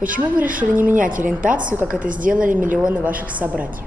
Почему вы решили не менять ориентацию, как это сделали миллионы ваших собратьев?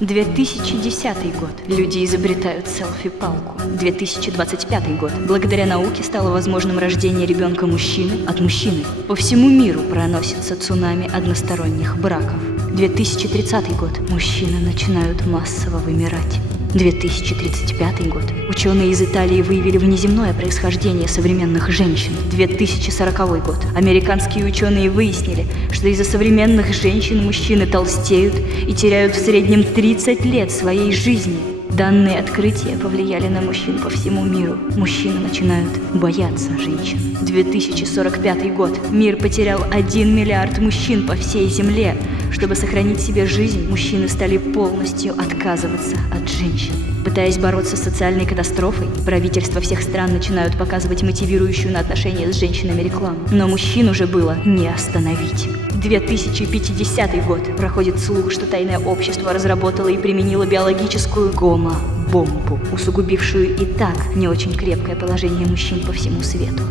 2010 год. Люди изобретают селфи-палку. 2025 год. Благодаря науке стало возможным рождение ребенка-мужчины от мужчины. По всему миру проносится цунами односторонних браков. 2030 год. Мужчины начинают массово вымирать. 2035 год. Ученые из Италии выявили внеземное происхождение современных женщин. 2040 год. Американские ученые выяснили, что из-за современных женщин мужчины толстеют и теряют в среднем 30 лет своей жизни. Данные открытия повлияли на мужчин по всему миру. Мужчины начинают бояться женщин. 2045 год. Мир потерял 1 миллиард мужчин по всей Земле. Чтобы сохранить себе жизнь, мужчины стали полностью отказываться от женщин. Пытаясь бороться с социальной катастрофой, правительства всех стран начинают показывать мотивирующую на отношения с женщинами рекламу. Но мужчин уже было не остановить. 2050 год. Проходит слух, что тайное общество разработало и применило биологическую гомо-бомбу, усугубившую и так не очень крепкое положение мужчин по всему свету.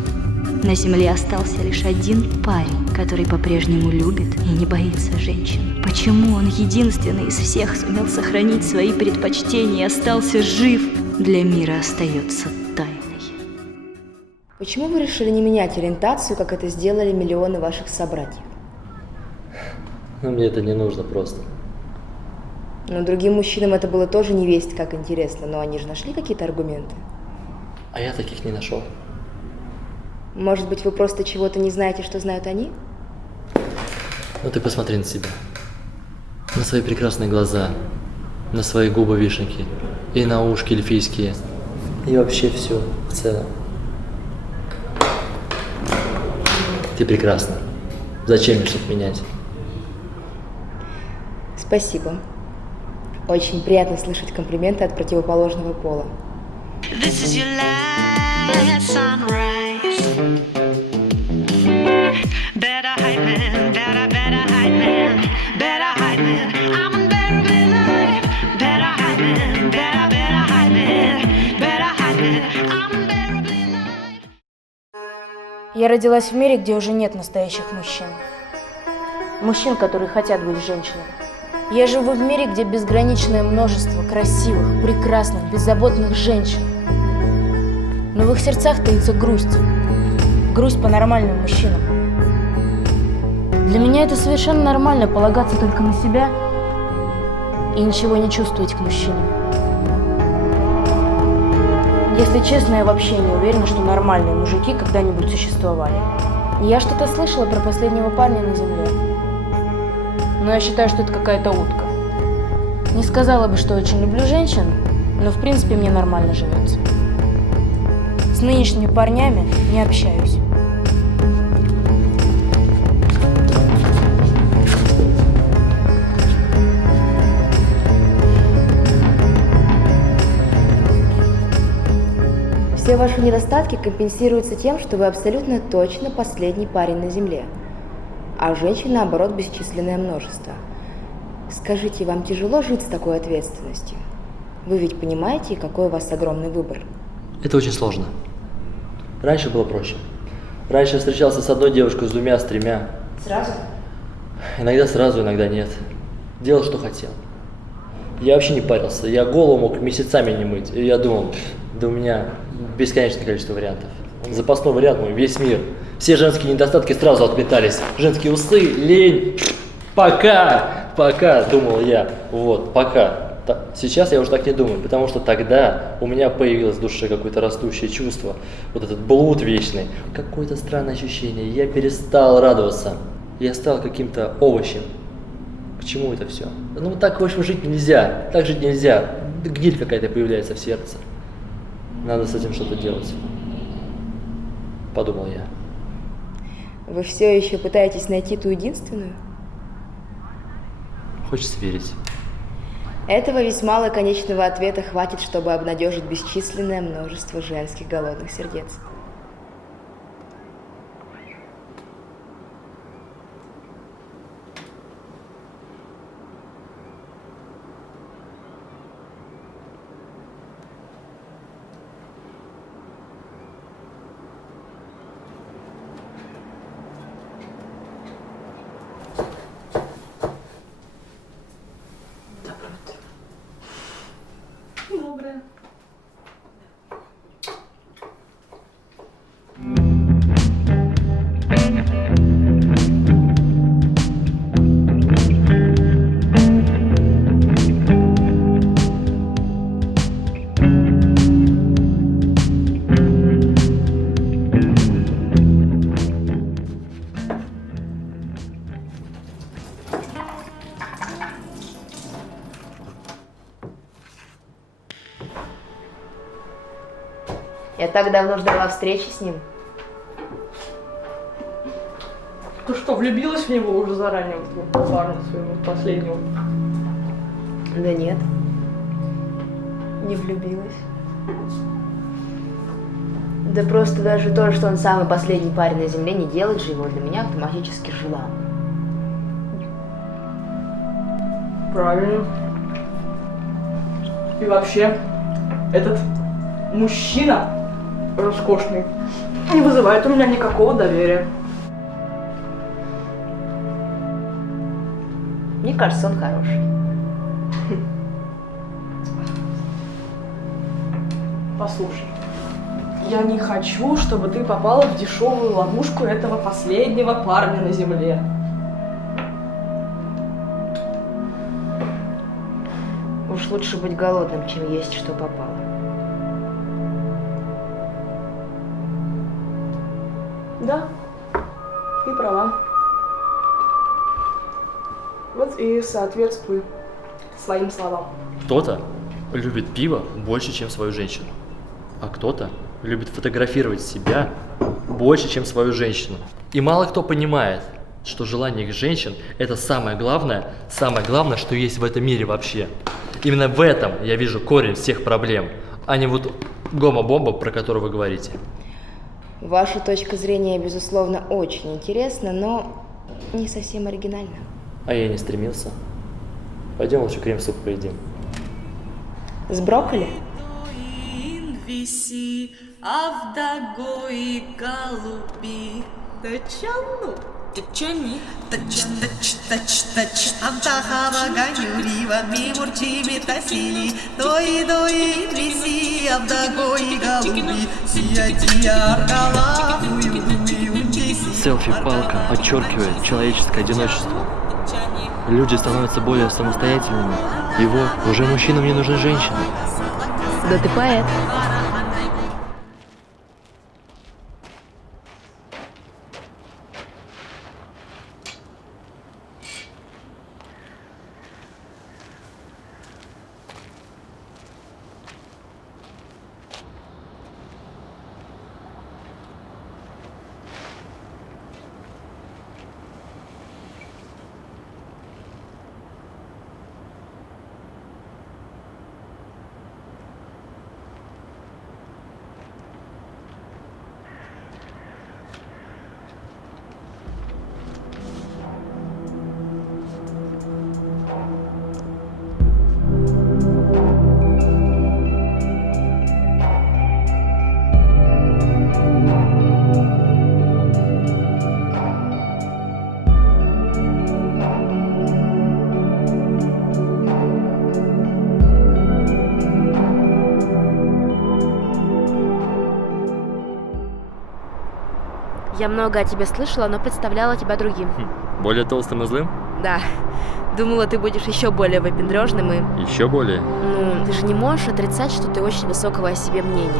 На Земле остался лишь один парень, который по-прежнему любит и не боится женщин. Почему он единственный из всех сумел сохранить свои предпочтения и остался жив, для мира остается тайной. Почему вы решили не менять ориентацию, как это сделали миллионы ваших собратьев? Но мне это не нужно просто. Но другим мужчинам это было тоже не весть как интересно, но они же нашли какие-то аргументы. А я таких не нашел. Может быть, вы просто чего-то не знаете, что знают они? Ну ты посмотри на себя. На свои прекрасные глаза, на свои губы вишенки, и на ушки эльфийские, и вообще все в целом. Ты прекрасна. Зачем мне что-то менять? Спасибо. Очень приятно слышать комплименты от противоположного пола. This is your last sunrise. Better hide man, better hide man, better hide man. I'm unbearably alive. Better hide man, better hide man, better hide man. I'm unbearably alive. Я родилась в мире, где уже нет настоящих мужчин. Мужчин, которые хотят быть женщинами. Я живу в мире, где безграничное множество красивых, прекрасных, беззаботных женщин. Но в их сердцах таится грусть. Грусть по нормальным мужчинам. Для меня это совершенно нормально полагаться только на себя и ничего не чувствовать к мужчинам. Если честно, я вообще не уверена, что нормальные мужики когда-нибудь существовали. Я что-то слышала про последнего парня на земле. Но я считаю, что это какая-то утка. Не сказала бы, что очень люблю женщин, но в принципе мне нормально живется. С нынешними парнями не общаюсь. все ваши недостатки компенсируются тем, что вы абсолютно точно последний парень на Земле, а женщин, наоборот, бесчисленное множество. Скажите, вам тяжело жить с такой ответственностью? Вы ведь понимаете, какой у вас огромный выбор? Это очень сложно. Раньше было проще. Раньше я встречался с одной девушкой, с двумя, с тремя. Сразу? Иногда сразу, иногда нет. Делал, что хотел. Я вообще не парился. Я голову мог месяцами не мыть. И я думал, да у меня бесконечное количество вариантов. Запасной вариант мой, весь мир. Все женские недостатки сразу отметались. Женские усы, лень. Пока, думал я. Вот, пока. Сейчас я уже так не думаю, потому что тогда у меня появилось в душе какое-то растущее чувство, вот этот блуд вечный, какое-то странное ощущение, я перестал радоваться, я стал каким-то овощем. К чему это все? Ну так, в общем, жить нельзя, так жить нельзя, гниль какая-то появляется в сердце, надо с этим что-то делать, подумал я. Вы все еще пытаетесь найти ту единственную? Хочется верить. Этого весьма лаконичного ответа хватит, чтобы обнадежить бесчисленное множество женских голодных сердец. Я так давно ждала встречи с ним. Ты что, влюбилась в него уже заранее, в твоего парня своего последнего? Да нет. Не влюбилась. Да просто даже то, что он самый последний парень на Земле, не делает же его для меня автоматически желанным. Правильно. И вообще, этот мужчина роскошный не вызывает у меня никакого доверия. Мне кажется, он хороший. Послушай, я не хочу, чтобы ты попала в дешевую ловушку этого последнего парня на Земле. Уж лучше быть голодным, чем есть, что попало. Да, ты права. Вот и соответствуй своим словам. Кто-то любит пиво больше, чем свою женщину, а кто-то любит фотографировать себя больше, чем свою женщину. И мало кто понимает, что желание их женщин – это самое главное, что есть в этом мире вообще. Именно в этом я вижу корень всех проблем, а не вот гомо-бомба, про которую вы говорите. Ваша точка зрения, безусловно, очень интересна, но не совсем оригинальна. А я не стремился. Пойдем лучше крем-суп поедим. С брокколи? Виси, а в догои голуби. Тачану, тачани, тач, а в дахава ганюрива, мимурчими тасили, дои, виси, а в догои голуби, сия, аргала, Селфи-палка подчеркивает человеческое одиночество. Люди становятся более самостоятельными, и вот уже мужчинам не нужны женщины. Да ты поэт. Я много о тебе слышала, но представляла тебя другим. Более толстым и злым? Да. Думала, ты будешь еще более выпендрежным и... Еще более. Ну, ты же не можешь отрицать, что ты очень высокого о себе мнения.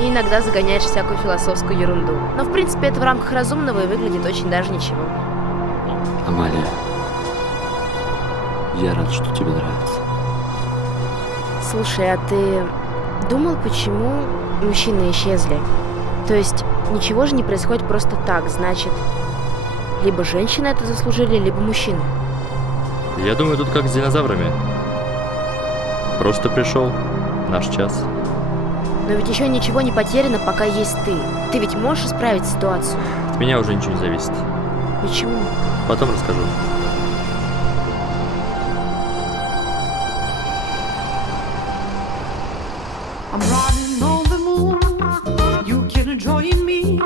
И иногда загоняешь всякую философскую ерунду. Но, в принципе, это в рамках разумного и выглядит очень даже ничего. Амалия, я рад, что тебе нравится. Слушай, а ты думал, почему мужчины исчезли? То есть, ничего же не происходит просто так, значит, либо женщины это заслужили, либо мужчины. Я думаю, тут как с динозаврами. Просто пришел наш час. Но ведь еще ничего не потеряно, пока есть ты. Ты ведь можешь исправить ситуацию? От меня уже ничего не зависит. Почему? Потом расскажу. I'm running on the moon. You can join me.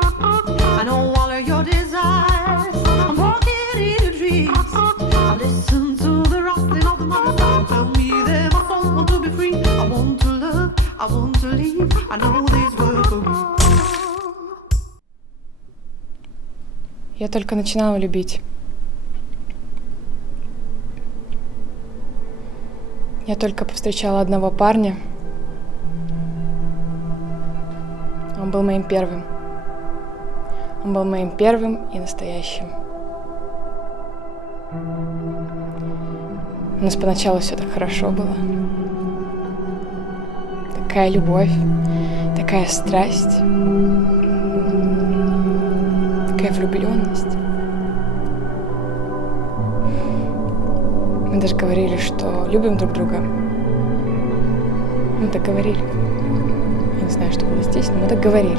I know all of your desires. I'm walking in your dreams. I listen to the rustling of the mountain. Tell me that my soul want to be free. I want to love. I want to leave. I know this world for me. Я только начинала любить. Я только повстречала одного парня. Он был моим первым. Он был моим первым и настоящим. У нас поначалу все так хорошо было. Такая любовь, такая страсть, такая влюбленность. Мы даже говорили, что любим друг друга. Мы так говорили. Я не знаю, что было здесь, но мы так говорили.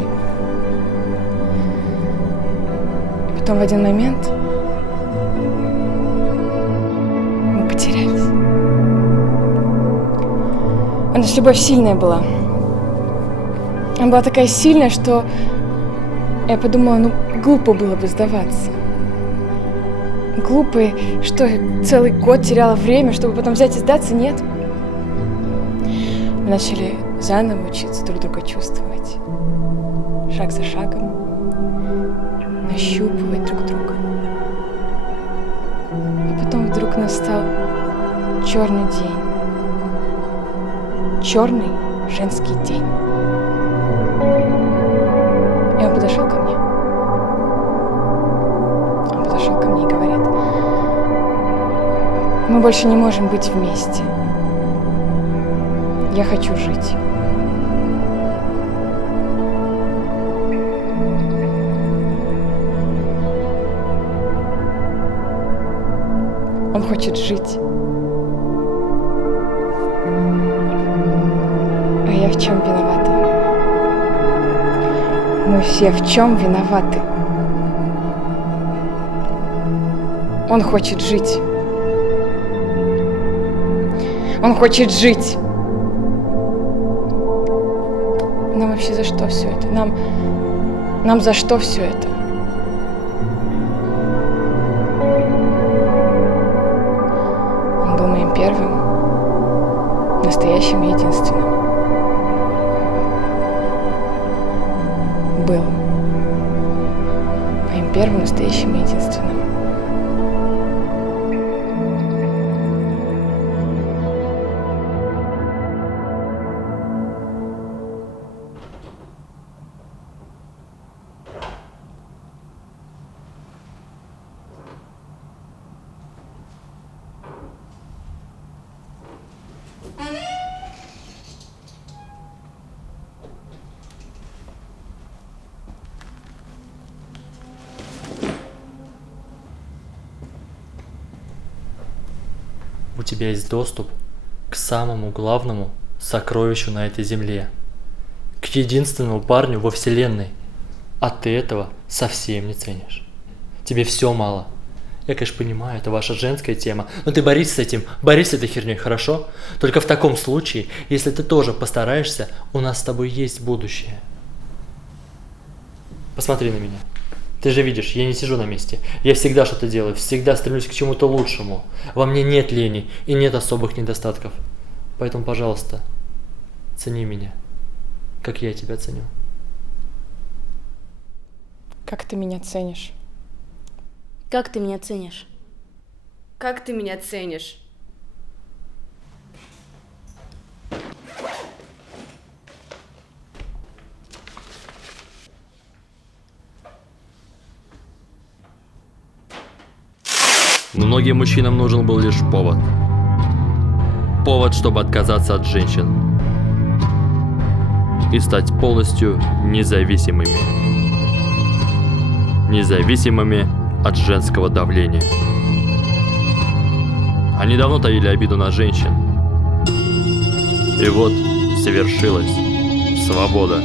И потом в один момент мы потерялись. У нас любовь сильная была. Она была такая сильная, что я подумала, ну, глупо было бы сдаваться. Глупо, что я целый год теряла время, чтобы потом взять и сдаться, нет. Мы начали заново учиться друг друга чувствовать. Шаг за шагом. Нащупывать друг друга. А потом вдруг настал черный день. Черный женский день. И он подошел ко мне. Он подошел ко мне и говорит: мы больше не можем быть вместе. Я хочу жить. Он хочет жить. А я в чем виновата? Мы все в чем виноваты? Он хочет жить. Он хочет жить. Нам вообще за что все это? Нам за что все это? Он был моим первым, настоящим и единственным. Был моим первым, настоящим и единственным. У тебя есть доступ к самому главному сокровищу на этой земле, к единственному парню во вселенной, а ты этого совсем не ценишь. Тебе все мало. Я, конечно, понимаю, это ваша женская тема, но ты борись с этим, борись с этой херней, хорошо? Только в таком случае, если ты тоже постараешься, у нас с тобой есть будущее. Посмотри на меня. Ты же видишь, я не сижу на месте. Я всегда что-то делаю, всегда стремлюсь к чему-то лучшему. Во мне нет лени и нет особых недостатков. Поэтому, пожалуйста, цени меня, как я тебя ценю. Как ты меня ценишь? Как ты меня ценишь? Как ты меня ценишь? Многим мужчинам нужен был лишь повод. Повод, чтобы отказаться от женщин и стать полностью независимыми. Независимыми от женского давления. Они давно таили обиду на женщин. И вот совершилась свобода.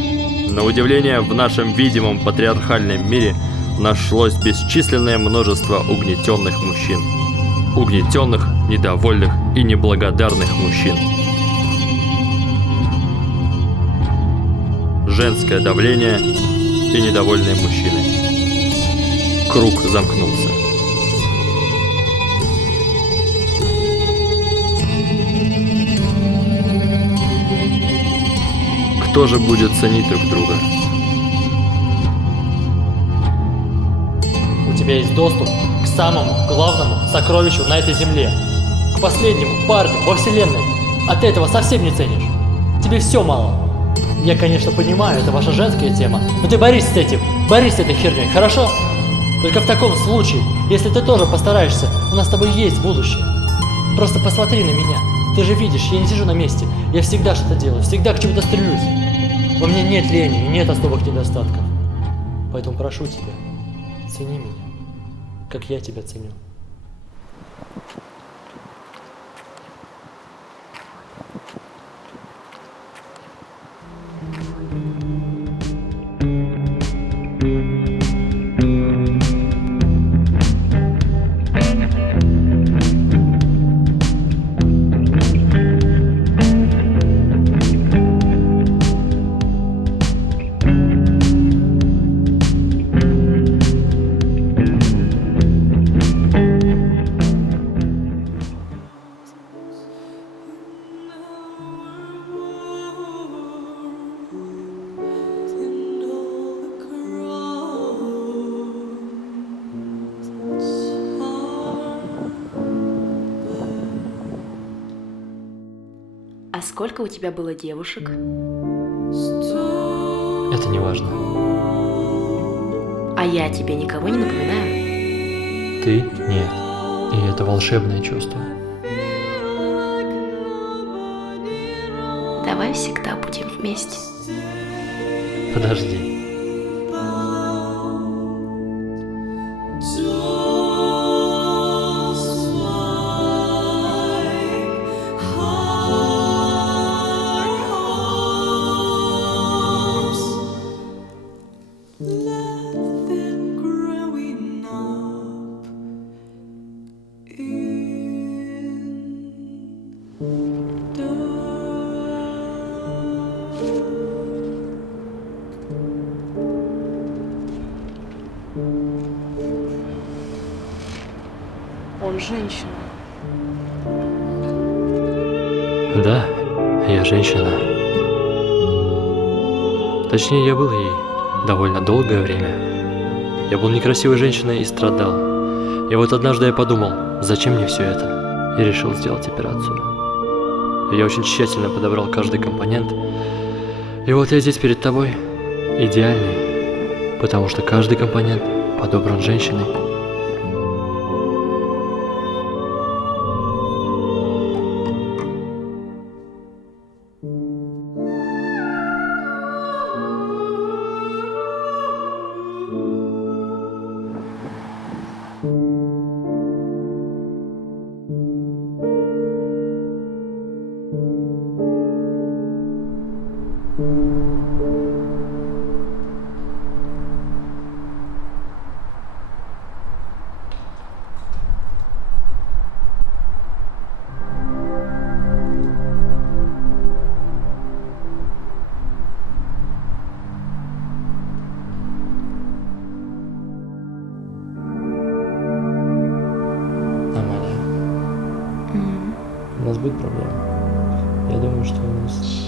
На удивление, в нашем видимом патриархальном мире нашлось бесчисленное множество угнетенных мужчин. Угнетенных, недовольных и неблагодарных мужчин. Женское давление и недовольные мужчины. Круг замкнулся. Кто же будет ценить друг друга? У тебя есть доступ к самому главному сокровищу на этой земле. К последнему парню во вселенной. А ты этого совсем не ценишь. Тебе все мало. Я, конечно, понимаю, это ваша женская тема, но ты борись с этим, борись с этой херней, хорошо? Только в таком случае, если ты тоже постараешься, у нас с тобой есть будущее. Просто посмотри на меня. Ты же видишь, я не сижу на месте. Я всегда что-то делаю, всегда к чему-то стремлюсь. Во мне нет лени и нет особых недостатков. Поэтому прошу тебя, цени меня, как я тебя ценю. А сколько у тебя было девушек? Это не важно. А я тебе никого не напоминаю? Ты нет. И это волшебное чувство. Давай всегда будем вместе. Подожди. Он женщина. Да, я женщина. Точнее, я был ей довольно долгое время. Я был некрасивой женщиной и страдал. И вот однажды я подумал, зачем мне все это? И решил сделать операцию. Я очень тщательно подобрал каждый компонент. И вот я здесь перед тобой, идеальный. Потому что каждый компонент подобран женщиной. У нас будет проблема. Я думаю, что у нас